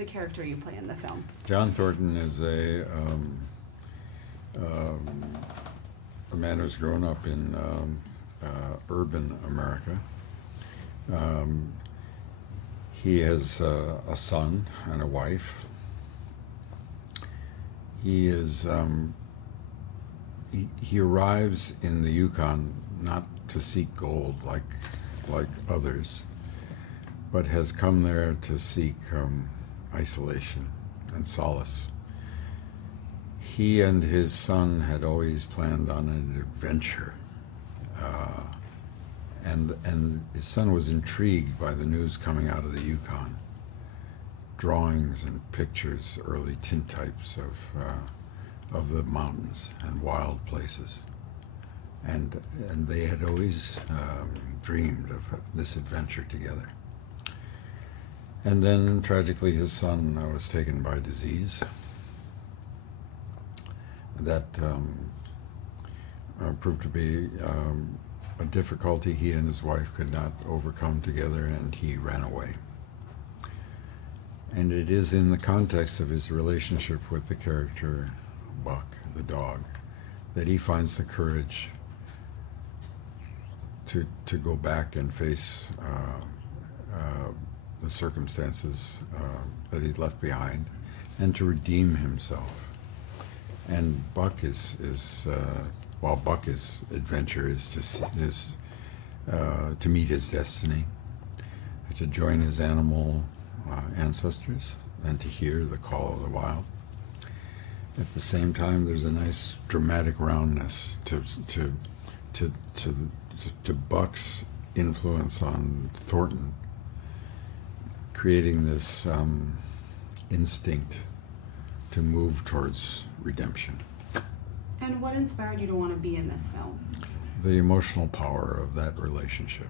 the character you play in the film? John Thornton is a man who's grown up in urban America. He has a son and a wife. He is he arrives in the Yukon not to seek gold like others, but has come there to seek isolation and solace. He and his son had always planned on an adventure, and his son was intrigued by the news coming out of the Yukon. Drawings and pictures, early tintypes of the mountains and wild places, and they had always dreamed of this adventure together. And then tragically, his son was taken by disease that proved to be a difficulty he and his wife could not overcome together, and he ran away. And it is in the context of his relationship with the character Buck, the dog, that he finds the courage to go back and face the circumstances that he's left behind, and to redeem himself. And Buck while Buck's adventure is to meet his destiny, to join his animal ancestors, and to hear the call of the wild. At the same time, there's a nice dramatic roundness to Buck's influence on Thornton, creating this instinct to move towards redemption. And what inspired you to want to be in this film? The emotional power of that relationship,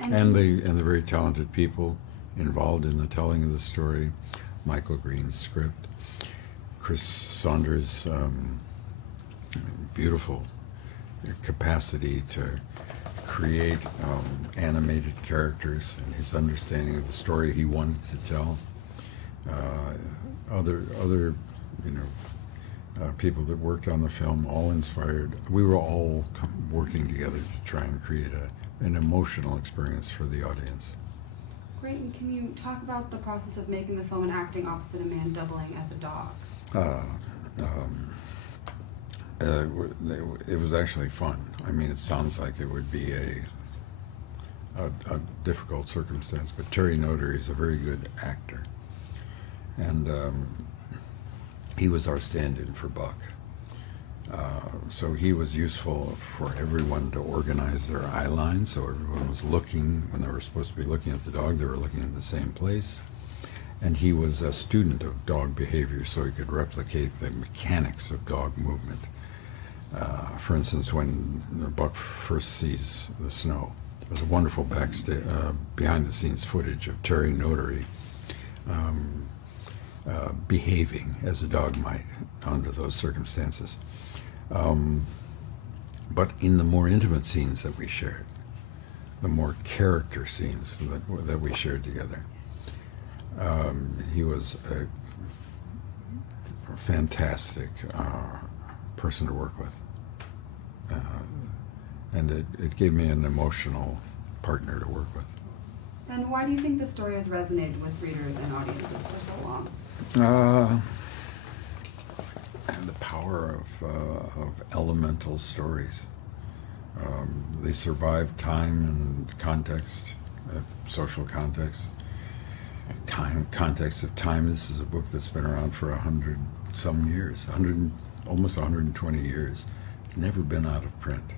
And the very talented people involved in the telling of the story. Michael Green's script, Chris Saunders' beautiful capacity to create animated characters, and his understanding of the story he wanted to tell. Other people that worked on the film, all inspired. We were all working together to try and create an emotional experience for the audience. Great, and can you talk about the process of making the film and acting opposite a man doubling as a dog? It was actually fun. I mean, it sounds like it would be a difficult circumstance, but Terry Notary is a very good actor, and he was our stand-in for Buck. So he was useful for everyone to organize their eye lines, so everyone was looking, when they were supposed to be looking at the dog, they were looking at the same place. And he was a student of dog behavior, so he could replicate the mechanics of dog movement. For instance, when Buck first sees the snow, there's a wonderful behind-the-scenes footage of Terry Notary behaving as a dog might under those circumstances. But in the more intimate scenes that we shared, the more character scenes that we shared together, he was a fantastic person to work with. And it gave me an emotional partner to work with. And why do you think the story has resonated with readers and audiences for so long? And the power of elemental stories. They survive time and context, social context. Context of time. This is a book that's been around for 100-some years, almost 120 years. It's never been out of print.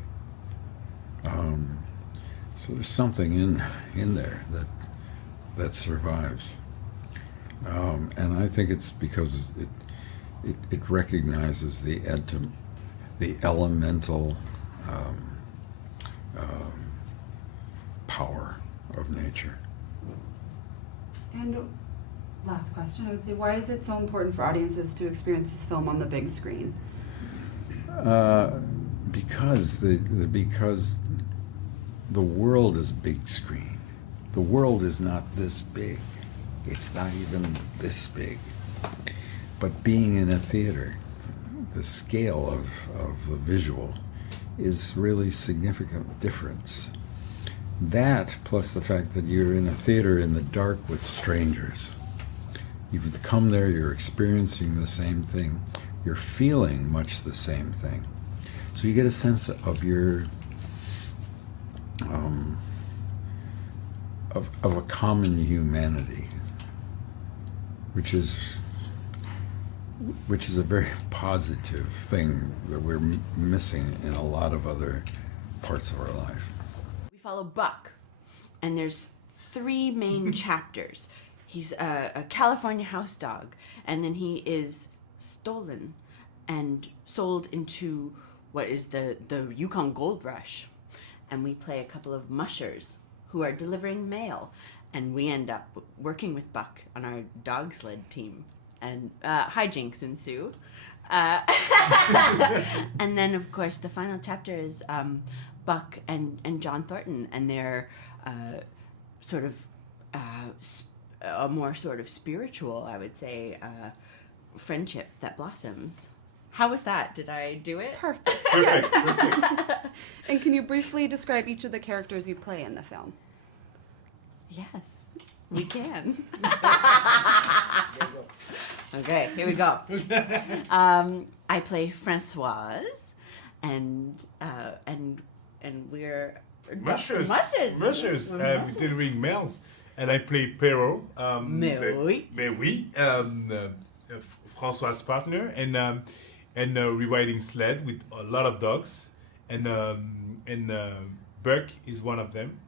So there's something in there that survives, and I think it's because it recognizes the elemental power of nature. And last question, I would say, why is it so important for audiences to experience this film on the big screen? Because the world is big screen. The world is not this big. It's not even this big. But being in a theater, the scale of the visual is really significant difference. That, plus the fact that you're in a theater in the dark with strangers. You've come there, you're experiencing the same thing. You're feeling much the same thing. So you get a sense of your, of a common humanity, which is a very positive thing that we're missing in a lot of other parts of our life. We follow Buck, and there's 3 main chapters. He's a California house dog, and then he is stolen and sold into what is the Yukon Gold Rush. And we play a couple of mushers who are delivering mail, and we end up working with Buck on our dog sled team. And hijinks ensue. And then, of course, the final chapter is Buck and John Thornton and their sort of a more sort of spiritual, I would say, friendship that blossoms. How was that? Did I do it? Perfect. Perfect. And can you briefly describe each of the characters you play in the film? Yes, we can. Okay, here we go. I play Françoise, and we're Mushers. Mushers. Delivering mails. And I play Perrault. Mais oui. François' partner, and rewriting sled with a lot of dogs, and Buck is one of them.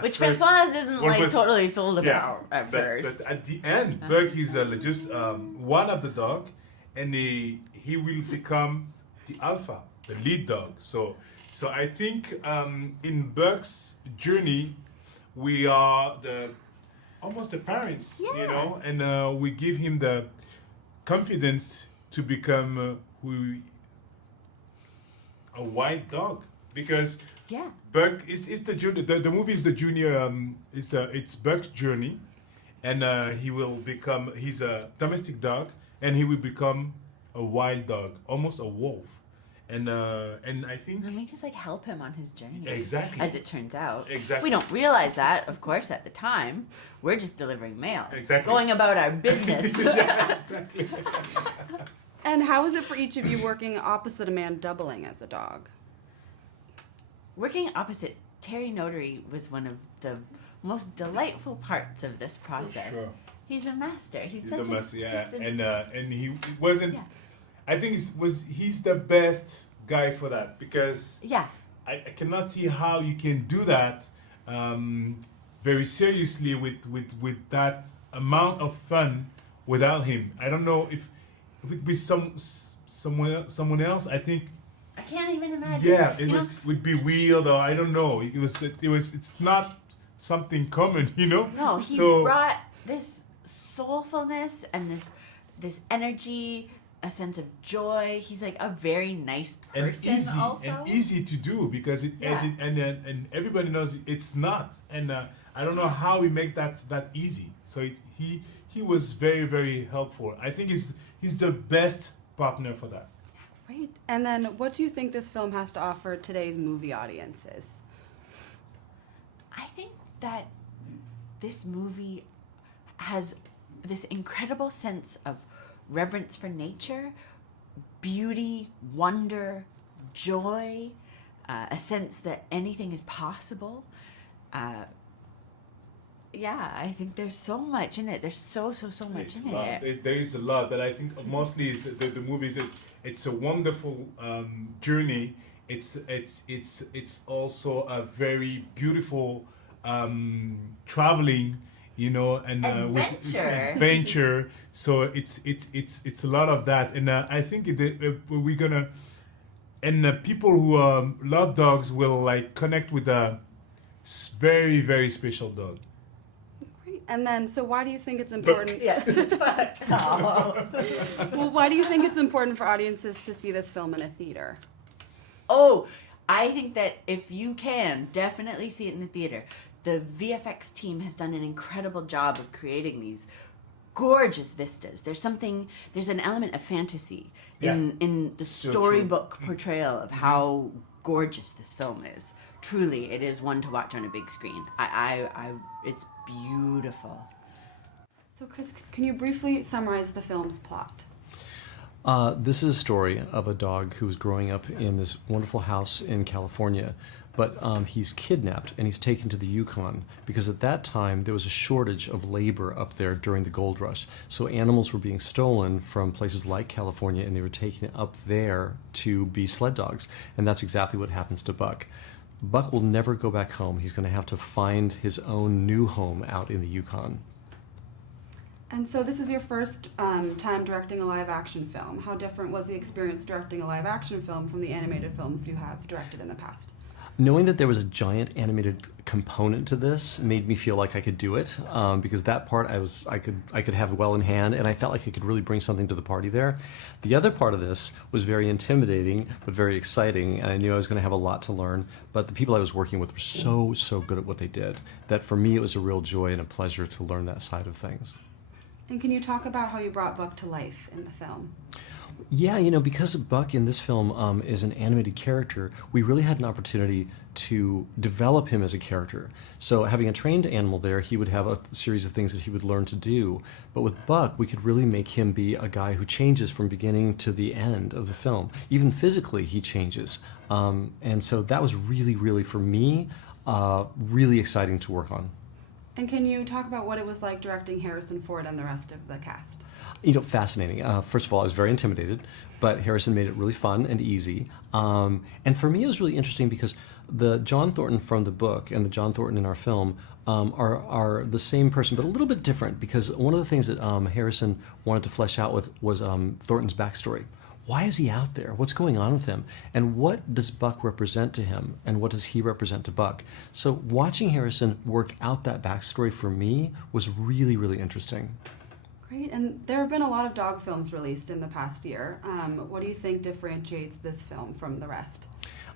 Which Françoise isn't like totally sold Yeah, about at first. But at the end, Buck is just one of the dog, and he will become the alpha, the lead dog. So I think in Buck's journey, we are almost the parents, Yeah. you know, and we give him the confidence to become a white dog, because Yeah. Buck is the journey. The movie is the junior. It's Buck's journey, and he will become. He's a domestic dog, and he will become a wild dog, almost a wolf, and I think And we just like help him on his journey. Exactly. As it turns out. Exactly. We don't realize that, of course, at the time. We're just delivering mail. Exactly. Going about our business. yeah, exactly. And how is it for each of you working opposite a man doubling as a dog? Working opposite Terry Notary was one of the most delightful parts of this process. Sure. He's a master. He's He's such a master, yeah, he's and he wasn't. Yeah. I think he's the best guy for that, because Yeah. I cannot see how you can do that very seriously with that amount of fun without him. I don't know if it would be someone else. I think I can't even imagine. yeah, You know, would be weird, or I don't know. It's not something common, you know. No, he So- brought this soulfulness and this energy, a sense of joy. He's like a very nice person also. easy to do, because Yeah. and everybody knows it's not, and I don't know how we make that easy. So he was very, very helpful. I think he's the best partner for that. Right. And then what do you think this film has to offer today's movie audiences? I think that this movie has this incredible sense of reverence for nature, beauty, wonder, joy, a sense that anything is possible. Yeah, I think there's so much in it. There's so much in it. There is a lot, but I think mostly is the movie is it's a wonderful journey. It's also a very beautiful traveling, you know, and with adventure. So it's a lot of that, and I think we're gonna, and people who love dogs will like connect with a very, very special dog. Great. And then, so why do you think it's important? Yes. Oh. Well, why do you think it's important for audiences to see this film in a theater? Oh, I think that if you can, definitely see it in the theater. the VFX team has done an incredible job of creating these gorgeous vistas. There's an element of fantasy in the storybook portrayal of how gorgeous this film is. Truly, it is one to watch on a big screen. It's beautiful. So, Chris, can you briefly summarize the film's plot? This is a story of a dog who was growing up in this wonderful house in California, but he's kidnapped and he's taken to the Yukon because at that time there was a shortage of labor up there during the gold rush. So animals were being stolen from places like California and they were taken up there to be sled dogs. And that's exactly what happens to Buck. Buck will never go back home. He's going to have to find his own new home out in the Yukon. And so this is your first time directing a live-action film. How different was the experience directing a live-action film from the animated films you have directed in the past? Knowing that there was a giant animated component to this made me feel like I could do it, because that part I could have well in hand, and I felt like I could really bring something to the party there. The other part of this was very intimidating, but very exciting, and I knew I was going to have a lot to learn. But the people I was working with were so good at what they did that for me it was a real joy and a pleasure to learn that side of things. And can you talk about how you brought Buck to life in the film? Yeah, because Buck in this film is an animated character, we really had an opportunity to develop him as a character. So having a trained animal there, he would have a series of things that he would learn to do. But with Buck, we could really make him be a guy who changes from beginning to the end of the film. Even physically, he changes. And so that was really, really, for me, really exciting to work on. And can you talk about what it was like directing Harrison Ford and the rest of the cast? Fascinating. First of all, I was very intimidated, but Harrison made it really fun and easy. And for me, it was really interesting because the John Thornton from the book and the John Thornton in our film are the same person, but a little bit different, because one of the things that Harrison wanted to flesh out was Thornton's backstory. Why is he out there? What's going on with him? And what does Buck represent to him? And what does he represent to Buck? So watching Harrison work out that backstory for me was really, really interesting. Great, and there have been a lot of dog films released in the past year. What do you think differentiates this film from the rest?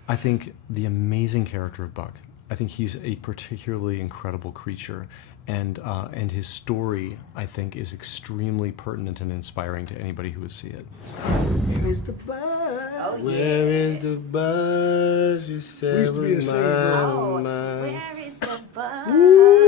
I think the amazing character of Buck. I think he's a particularly incredible creature, and his story, I think, is extremely pertinent and inspiring to anybody who would see it. Where is the buzz? Oh, yeah. Where is the buzz? You said We used to be the same, was bro. mine. Where is the buzz? Woo!